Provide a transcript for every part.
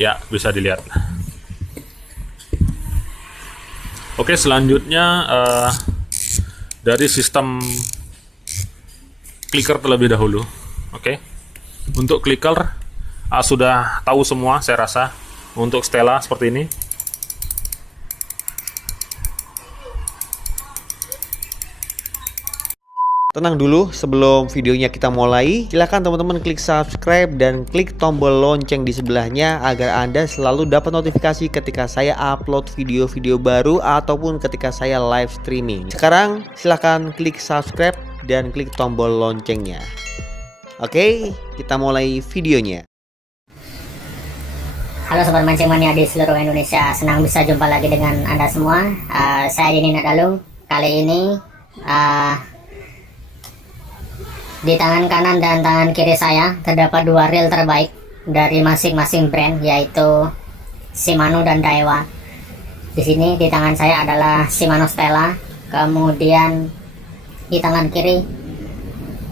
Ya, bisa dilihat. Oke, selanjutnya dari sistem clicker terlebih dahulu. Oke, untuk clicker sudah tahu semua saya rasa. Untuk Stella seperti ini. Tenang dulu, sebelum videonya kita mulai, silahkan teman-teman klik subscribe dan klik tombol lonceng di sebelahnya agar Anda selalu dapat notifikasi ketika saya upload video-video baru ataupun ketika saya live streaming. Sekarang silahkan klik subscribe dan klik tombol loncengnya. Oke, kita mulai videonya. Halo Sobat Mancing Mania di seluruh Indonesia, senang bisa jumpa lagi dengan Anda semua. Saya Dini Nadalung. Kali ini di tangan kanan dan tangan kiri saya terdapat dua reel terbaik dari masing-masing brand, yaitu Shimano dan Daiwa. Di sini di tangan saya adalah Shimano Stella, kemudian di tangan kiri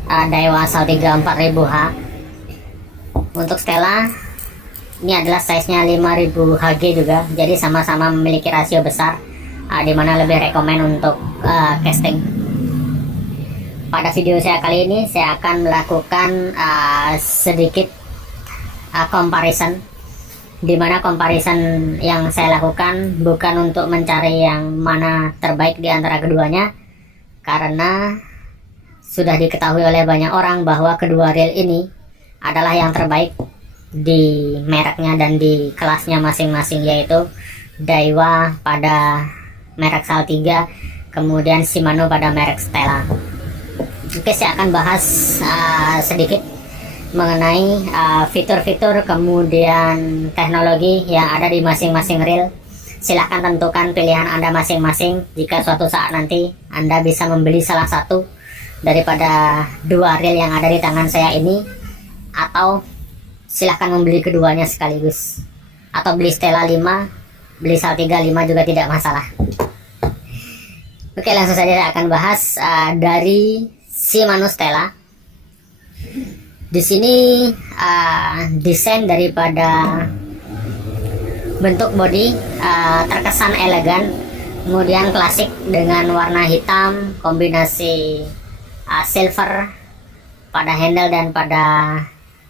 Daiwa Asal 3 4000H. Untuk Stella ini adalah size-nya 5000 Hg juga, jadi sama-sama memiliki rasio besar, dimana lebih rekomen untuk casting. Pada video saya kali ini saya akan melakukan sedikit comparison, dimana comparison yang saya lakukan bukan untuk mencari yang mana terbaik di antara keduanya, karena sudah diketahui oleh banyak orang bahwa kedua reel ini adalah yang terbaik di mereknya dan di kelasnya masing-masing, yaitu Daiwa pada merek Sal 3, kemudian Shimano pada merek Stella. Oke, saya akan bahas sedikit mengenai fitur-fitur kemudian teknologi yang ada di masing-masing reel. Silahkan tentukan pilihan Anda masing-masing jika suatu saat nanti Anda bisa membeli salah satu daripada dua reel yang ada di tangan saya ini, atau silahkan membeli keduanya sekaligus, atau beli Stella 5, beli Sal 3 5 juga tidak masalah. Oke, langsung saja saya akan bahas dari Shimano Stella. Di sini desain daripada bentuk bodi terkesan elegan, kemudian klasik dengan warna hitam kombinasi silver pada handle dan pada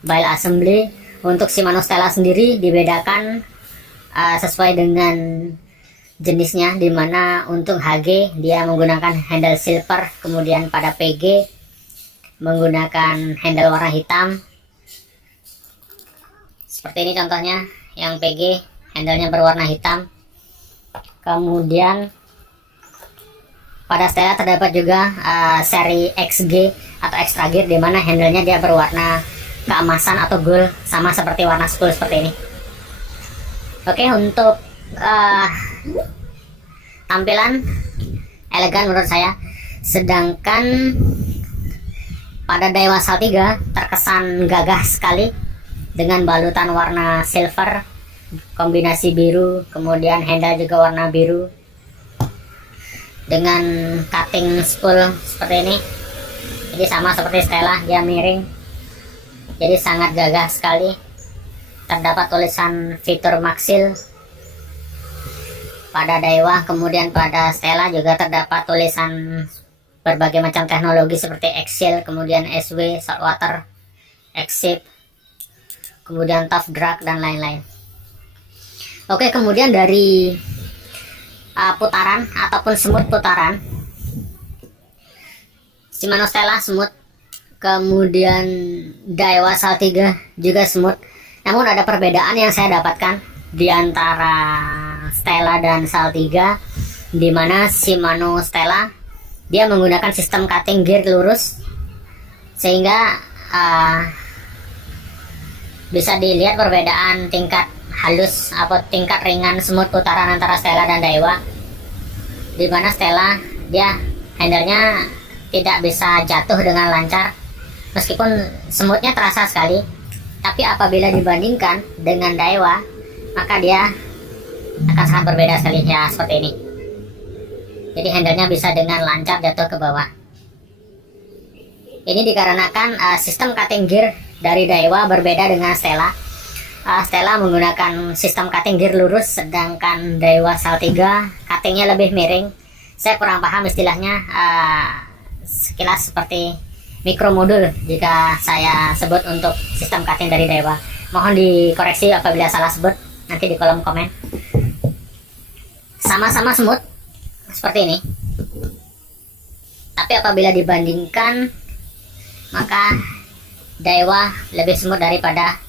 bile assembly. Untuk Shimano Stella sendiri dibedakan sesuai dengan jenisnya, dimana untuk HG dia menggunakan handle silver, kemudian pada PG menggunakan handle warna hitam. Seperti ini contohnya, yang PG handlenya berwarna hitam. Kemudian pada Stella terdapat juga seri XG atau extra gear, dimana handlenya dia berwarna keemasan atau gold, sama seperti warna spool seperti ini. Oke, untuk tampilan elegan menurut saya, sedangkan pada Daiwa Sal 3 terkesan gagah sekali dengan balutan warna silver kombinasi biru, kemudian handle juga warna biru dengan cutting spool seperti ini. Jadi sama seperti Stella, dia miring, jadi sangat gagah sekali. Terdapat tulisan fitur Maxil pada Daiwa, kemudian pada Stella juga terdapat tulisan berbagai macam teknologi seperti X-Seal, kemudian SW, saltwater, X-Ship, kemudian tough drag dan lain-lain. Oke, kemudian dari putaran ataupun semut putaran, Shimano Stella semut, kemudian Daiwa Sal 3 juga semut. Namun ada perbedaan yang saya dapatkan di antara Stella dan Sal 3, di mana Shimano Stella dia menggunakan sistem cutting gear lurus, sehingga bisa dilihat perbedaan tingkat halus atau tingkat ringan semut putaran antara Stella dan Daiwa, di mana Stella dia handlenya tidak bisa jatuh dengan lancar, meskipun semutnya terasa sekali. Tapi apabila dibandingkan dengan Daiwa, maka dia akan sangat berbeda sekali, ya seperti ini. Jadi handlenya bisa dengan lancar jatuh ke bawah. Ini dikarenakan sistem cutting gear dari Daiwa berbeda dengan Stella. Stella menggunakan sistem cutting gear lurus, sedangkan Daiwa Saltiga cuttingnya lebih miring. Saya kurang paham istilahnya, sekilas seperti mikromodul jika saya sebut untuk sistem cutting dari Daiwa. Mohon dikoreksi apabila salah sebut nanti di kolom komen. Sama-sama smooth seperti ini, tapi apabila dibandingkan maka Daiwa lebih smooth daripada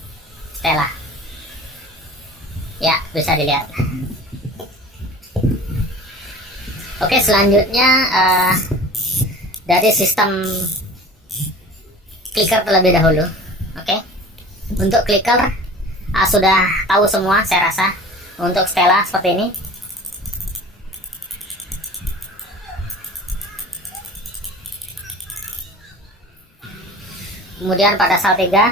Stella. Ya, bisa dilihat. Oke, selanjutnya dari sistem clicker terlebih dahulu. Oke, untuk clicker sudah tahu semua saya rasa. Untuk Stella seperti ini. Kemudian pada Saltiga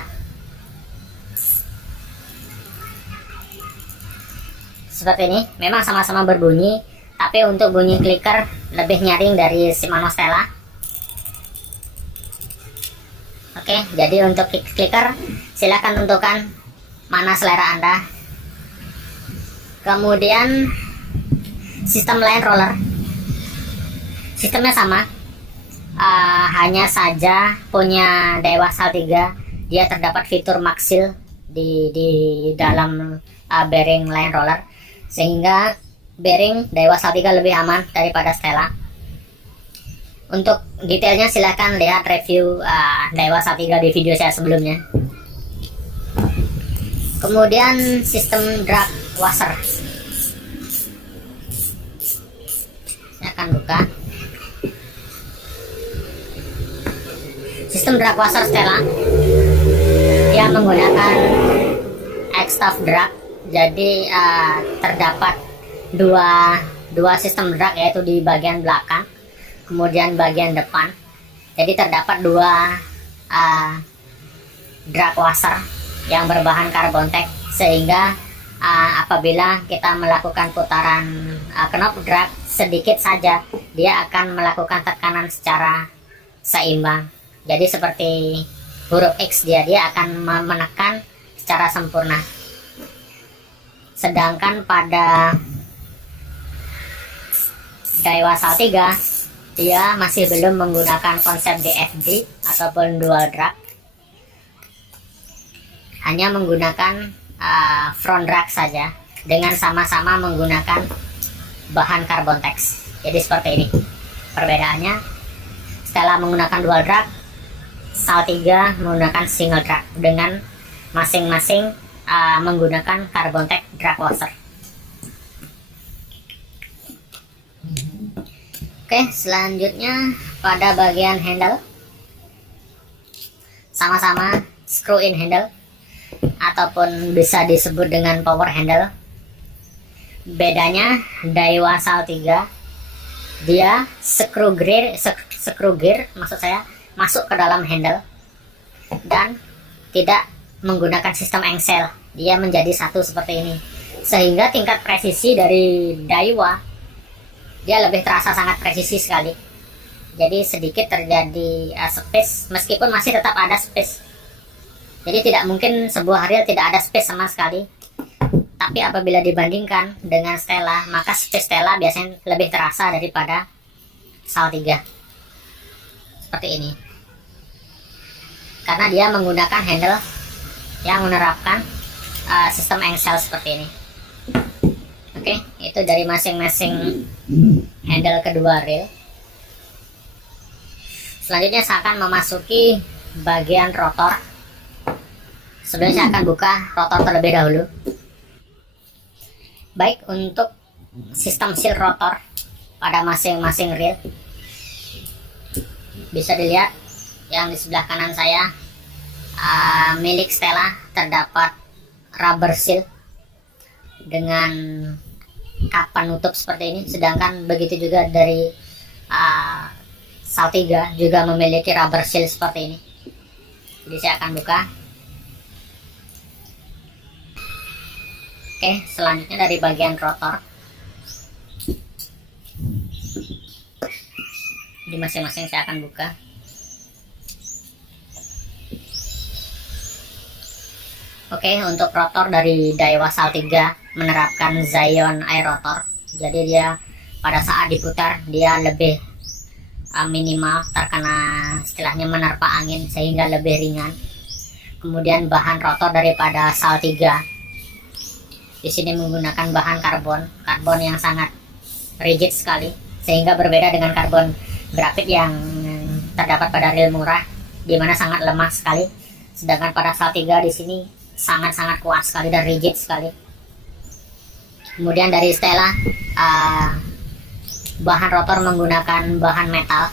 seperti ini, memang sama-sama berbunyi, tapi untuk bunyi clicker lebih nyaring dari Shimano Stella. Oke, jadi untuk clicker silakan tentukan mana selera Anda. Kemudian sistem line roller, sistemnya sama, hanya saja punya Daiwa Saltiga dia terdapat fitur Maxil di dalam bearing line roller, sehingga bearing Daiwa Saltiga lebih aman daripada Stella. Untuk detailnya silahkan lihat review Daiwa Saltiga di video saya sebelumnya. Kemudian sistem drag washer, saya akan buka. Sistem drag washer Stella dia menggunakan X-Staff drag. Jadi terdapat dua sistem drag, yaitu di bagian belakang kemudian bagian depan. Jadi terdapat dua drag washer yang berbahan karbon tech, sehingga apabila kita melakukan putaran knob drag sedikit saja, dia akan melakukan tekanan secara seimbang. Jadi seperti huruf X, dia akan menekan secara sempurna. Sedangkan pada Daiwa Saltiga dia masih belum menggunakan konsep DFD ataupun dual drag, hanya menggunakan front drag saja dengan sama-sama menggunakan bahan carbon tex. Jadi seperti ini perbedaannya. Stella menggunakan dual drag, Saltiga menggunakan single drag dengan masing-masing menggunakan carbon tech drag washer. Oke, selanjutnya pada bagian handle, sama-sama screw in handle ataupun bisa disebut dengan power handle. Bedanya Daiwa Saltiga dia screw gear maksud saya masuk ke dalam handle dan tidak menggunakan sistem engsel. Dia menjadi satu seperti ini, sehingga tingkat presisi dari Daiwa dia lebih terasa sangat presisi sekali. Jadi sedikit terjadi space, meskipun masih tetap ada space. Jadi tidak mungkin sebuah reel tidak ada space sama sekali. Tapi apabila dibandingkan dengan Stella, maka space Stella biasanya lebih terasa daripada Saltiga. Seperti ini. Karena dia menggunakan handle yang menerapkan sistem engsel seperti ini. Oke, itu dari masing-masing handle kedua reel. Selanjutnya saya akan memasuki bagian rotor. Sebelumnya saya akan buka rotor terlebih dahulu. Baik, untuk sistem seal rotor pada masing-masing reel bisa dilihat yang di sebelah kanan saya milik Stella terdapat rubber seal dengan kap penutup seperti ini, sedangkan begitu juga dari Saltiga juga memiliki rubber seal seperti ini. Jadi saya akan buka. Oke, selanjutnya dari bagian rotor, di masing-masing saya akan buka. Oke, untuk rotor dari Daiwa Saltiga menerapkan Zion Air Rotor. Jadi dia pada saat diputar dia lebih minimal terkena istilahnya menerpa angin sehingga lebih ringan. Kemudian bahan rotor daripada Saltiga di sini menggunakan bahan karbon yang sangat rigid sekali, sehingga berbeda dengan karbon grafit yang terdapat pada reel murah, di mana sangat lemah sekali. Sedangkan pada Saltiga di sini sangat-sangat kuat sekali dan rigid sekali. Kemudian dari Stella, bahan rotor menggunakan bahan metal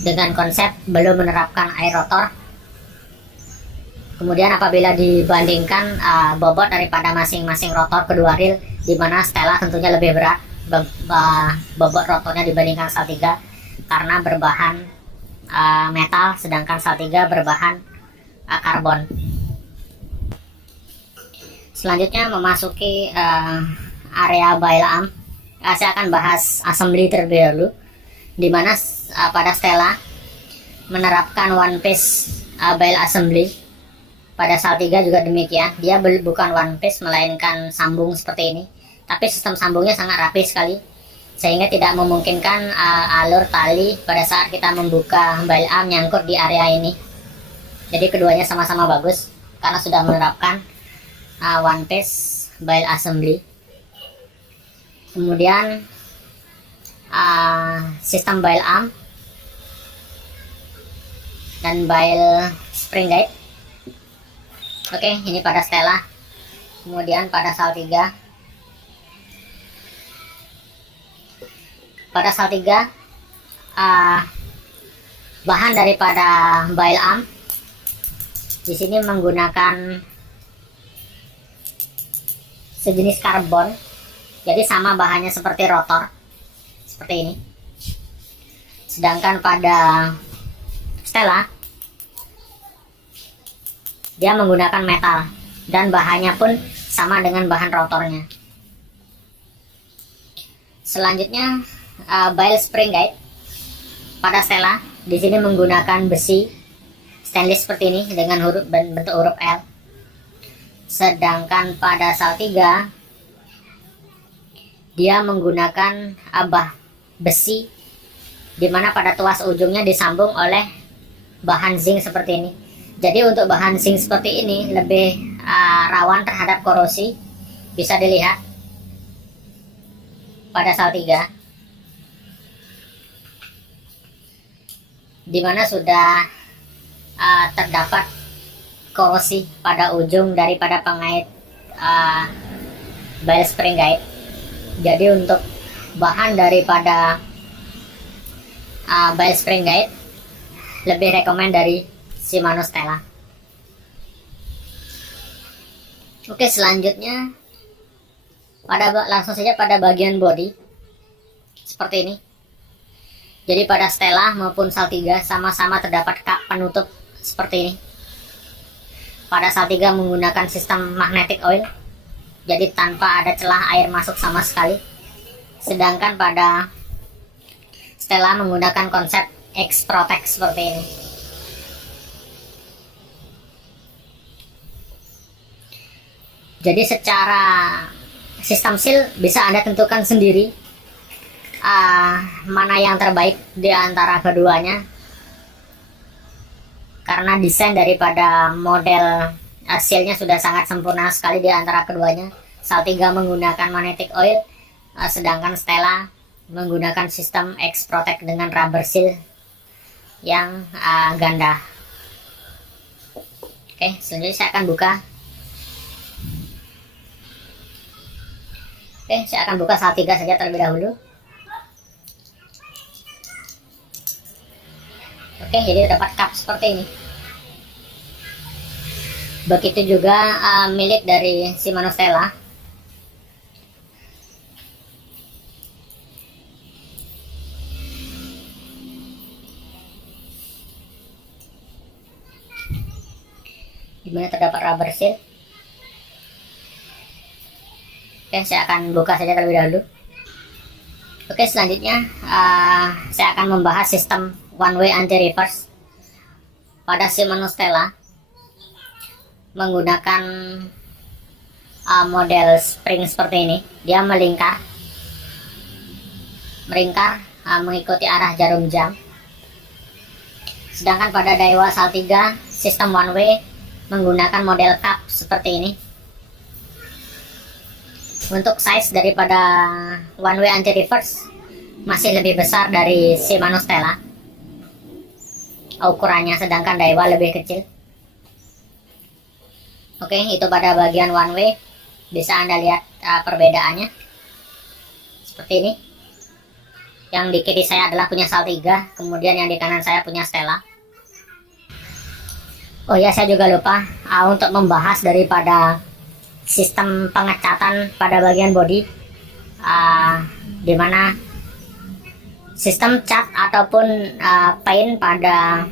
dengan konsep belum menerapkan air rotor. Kemudian apabila dibandingkan bobot daripada masing-masing rotor kedua reel, di mana Stella tentunya lebih berat bobot rotornya dibandingkan Saltiga karena berbahan metal, sedangkan Saltiga berbahan karbon. Selanjutnya memasuki area bail arm. Saya akan bahas assembly terlebih dahulu, di mana pada Stella menerapkan one piece bail assembly. Pada Saltiga juga demikian, dia bukan one piece melainkan sambung seperti ini, tapi sistem sambungnya sangat rapi sekali sehingga tidak memungkinkan alur tali pada saat kita membuka bail arm nyangkut di area ini. Jadi keduanya sama-sama bagus karena sudah menerapkan one piece bail assembly. Kemudian sistem bail arm dan bail spring guide. Oke, ini pada Stella. Kemudian pada Saltiga. Pada Saltiga bahan daripada bail arm di sini menggunakan sejenis karbon, jadi sama bahannya seperti rotor seperti ini. Sedangkan pada Stella dia menggunakan metal dan bahannya pun sama dengan bahan rotornya. Selanjutnya bail spring guide pada Stella di sini menggunakan besi stainless seperti ini dengan bentuk huruf L. Sedangkan pada Saltiga dia menggunakan besi di mana pada tuas ujungnya disambung oleh bahan zinc seperti ini. Jadi untuk bahan zinc seperti ini lebih rawan terhadap korosi. Bisa dilihat pada Saltiga di mana sudah terdapat korosi pada ujung daripada pengait bail spring guide. Jadi untuk bahan daripada bail spring guide lebih rekomend dari Shimano Stella. Oke, selanjutnya langsung saja pada bagian body seperti ini. Jadi pada Stella maupun Saltiga sama-sama terdapat kap penutup seperti ini. Pada Saltiga menggunakan sistem magnetic oil, jadi tanpa ada celah air masuk sama sekali. Sedangkan pada Stella menggunakan konsep X-Protect seperti ini. Jadi secara sistem seal bisa Anda tentukan sendiri mana yang terbaik di antara keduanya, karena desain daripada model sealnya sudah sangat sempurna sekali di antara keduanya. Saltiga menggunakan magnetic oil, sedangkan Stella menggunakan sistem X-Protect dengan rubber seal yang ganda. Oke, selanjutnya saya akan buka. Oke, saya akan buka Saltiga saja terlebih dahulu. Oke, jadi dapat cup seperti ini. Begitu juga milik dari Shimano Stella. Di mana terdapat rubber seal. Oke, saya akan buka saja terlebih dahulu. Oke, selanjutnya saya akan membahas sistem one way anti reverse. pada Shimano Stella menggunakan model spring seperti ini. Dia meringkar mengikuti arah jarum jam. Sedangkan pada Daiwa Saltiga sistem one way menggunakan model cup seperti ini. Untuk size daripada one way anti reverse masih lebih besar dari Shimano Stella ukurannya, sedangkan Daiwa lebih kecil. Oke, itu pada bagian one way. Bisa Anda lihat perbedaannya seperti ini. Yang di kiri saya adalah punya Saltiga, kemudian yang di kanan saya punya Stella. Oh ya, saya juga lupa untuk membahas daripada sistem pengecatan pada bagian bodi, dimana sistem cat ataupun paint pada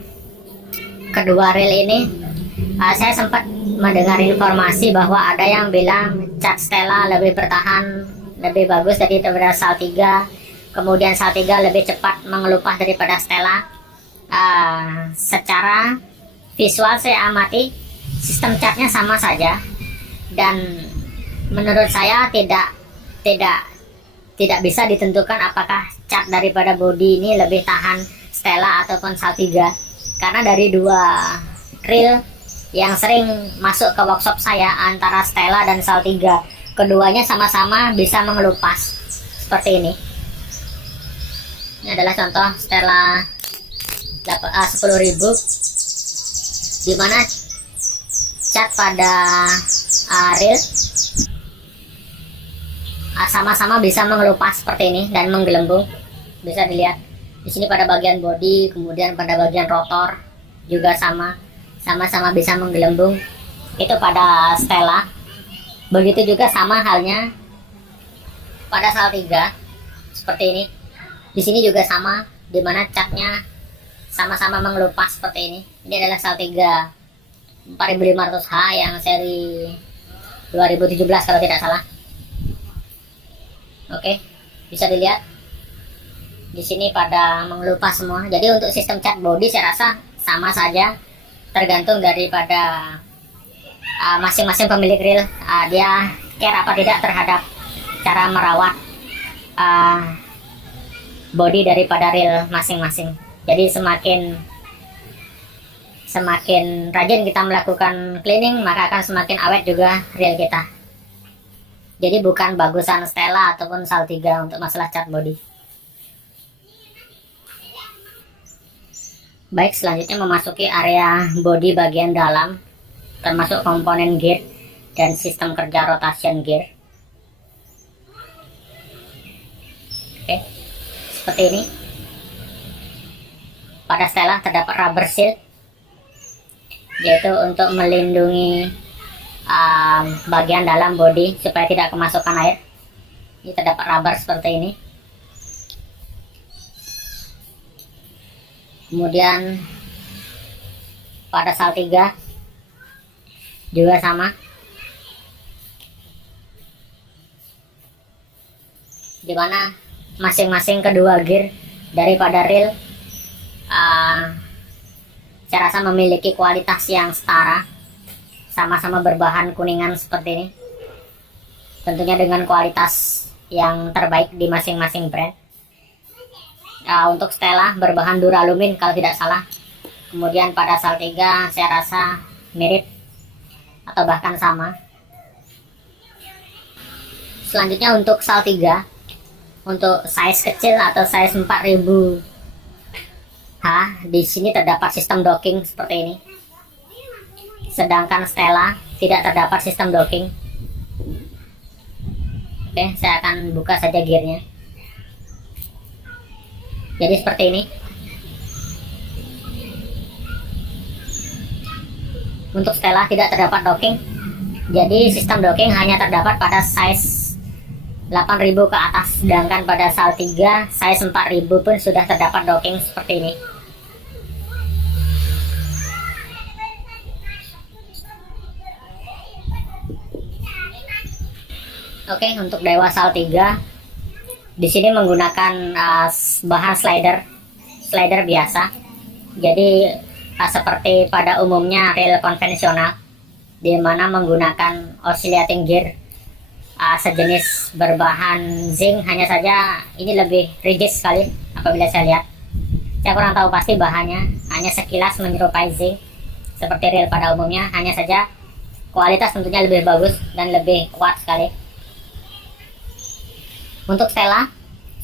kedua reel ini, saya sempat mendengar informasi bahwa ada yang bilang cat Stella lebih bertahan, lebih bagus daripada Saltiga, kemudian Saltiga lebih cepat mengelupas daripada Stella. Secara visual saya amati sistem catnya sama saja, dan menurut saya tidak bisa ditentukan apakah cat daripada bodi ini lebih tahan Stella ataupun Saltiga, karena dari dua reel yang sering masuk ke workshop saya antara Stella dan Saltiga, keduanya sama-sama bisa mengelupas seperti ini. Ini adalah contoh Stella 10.000, dimana cat pada reel sama-sama bisa mengelupas seperti ini dan menggelembung. Bisa dilihat di sini pada bagian bodi, kemudian pada bagian rotor juga sama-sama bisa menggelembung. Itu pada Stella. Begitu juga sama halnya pada Saltiga seperti ini. Di sini juga sama, dimana catnya sama-sama mengelupas seperti ini. Ini adalah Saltiga 4500H yang seri 2017 kalau tidak salah. Oke, bisa dilihat di sini pada mengelupas semua. Jadi untuk sistem cat body saya rasa sama saja, tergantung daripada masing-masing pemilik reel, dia care apa tidak terhadap cara merawat body daripada reel masing-masing. Jadi semakin rajin kita melakukan cleaning, maka akan semakin awet juga reel kita. Jadi bukan bagusan Stella ataupun Saltiga untuk masalah cat body. Baik, selanjutnya memasuki area body bagian dalam, termasuk komponen gear dan sistem kerja rotation gear. Oke, seperti ini. Pada Stella terdapat rubber seal, yaitu untuk melindungi bagian dalam body supaya tidak kemasukan air. Ini terdapat rubber seperti ini. Kemudian pada Saltiga juga sama, dimana masing-masing kedua gear daripada reel saya rasa memiliki kualitas yang setara, sama-sama berbahan kuningan seperti ini, tentunya dengan kualitas yang terbaik di masing-masing brand. Untuk Stella berbahan duralumin kalau tidak salah, kemudian pada Saltiga saya rasa mirip atau bahkan sama. Selanjutnya untuk Saltiga, untuk size kecil atau size 4000H, di sini terdapat sistem docking seperti ini. Sedangkan Stella tidak terdapat sistem docking. Oke, saya akan buka saja gearnya. Jadi seperti ini. Untuk Stella tidak terdapat docking. Jadi sistem docking hanya terdapat pada size 8000 ke atas. Sedangkan pada Saltiga size 4000 pun sudah terdapat docking seperti ini. Oke, untuk Daiwa Saltiga di sini menggunakan bahan slider biasa. Jadi seperti pada umumnya reel konvensional, di mana menggunakan oscillating gear sejenis berbahan zinc. Hanya saja ini lebih rigid sekali apabila saya lihat. Saya kurang tahu pasti bahannya, hanya sekilas menyerupai zinc seperti reel pada umumnya, hanya saja kualitas tentunya lebih bagus dan lebih kuat sekali. Untuk Stella,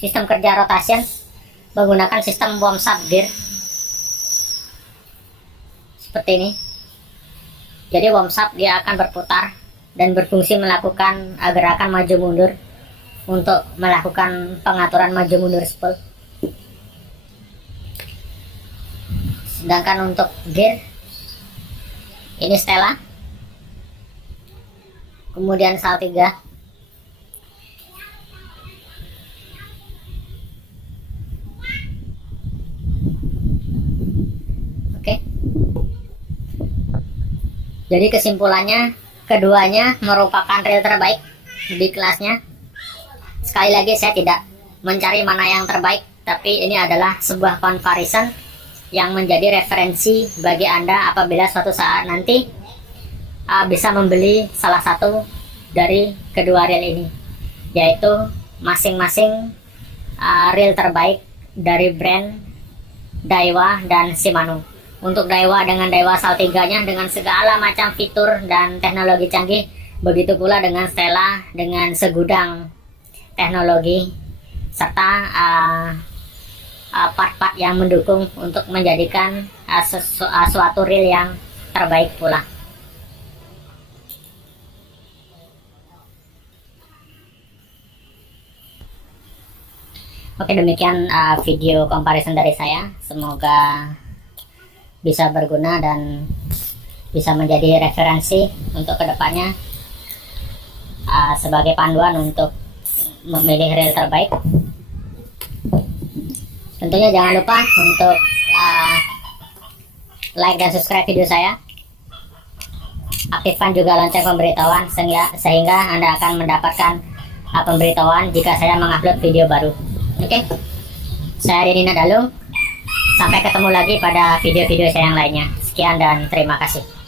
sistem kerja rotation menggunakan sistem Womsat gear seperti ini. Jadi Womsat dia akan berputar dan berfungsi melakukan gerakan maju mundur untuk melakukan pengaturan maju mundur spool. Sedangkan untuk gear ini Stella, kemudian Saltiga. Oke. Jadi kesimpulannya, keduanya merupakan reel terbaik di kelasnya. Sekali lagi saya tidak mencari mana yang terbaik, tapi ini adalah sebuah comparison yang menjadi referensi bagi Anda apabila suatu saat nanti bisa membeli salah satu dari kedua reel ini, yaitu masing-masing reel terbaik dari brand Daiwa dan Shimano. Untuk Daiwa dengan Daiwa Saltiganya dengan segala macam fitur dan teknologi canggih, begitu pula dengan Stella dengan segudang teknologi serta part-part yang mendukung untuk menjadikan suatu reel yang terbaik pula. Oke, demikian video comparison dari saya. Semoga bisa berguna dan bisa menjadi referensi untuk kedepannya sebagai panduan untuk memilih reel terbaik. Tentunya jangan lupa untuk like dan subscribe video saya. Aktifkan juga lonceng pemberitahuan sehingga Anda akan mendapatkan pemberitahuan jika saya mengupload video baru. Oke, saya Denny Nadalung. Sampai ketemu lagi pada video-video saya yang lainnya. Sekian dan terima kasih.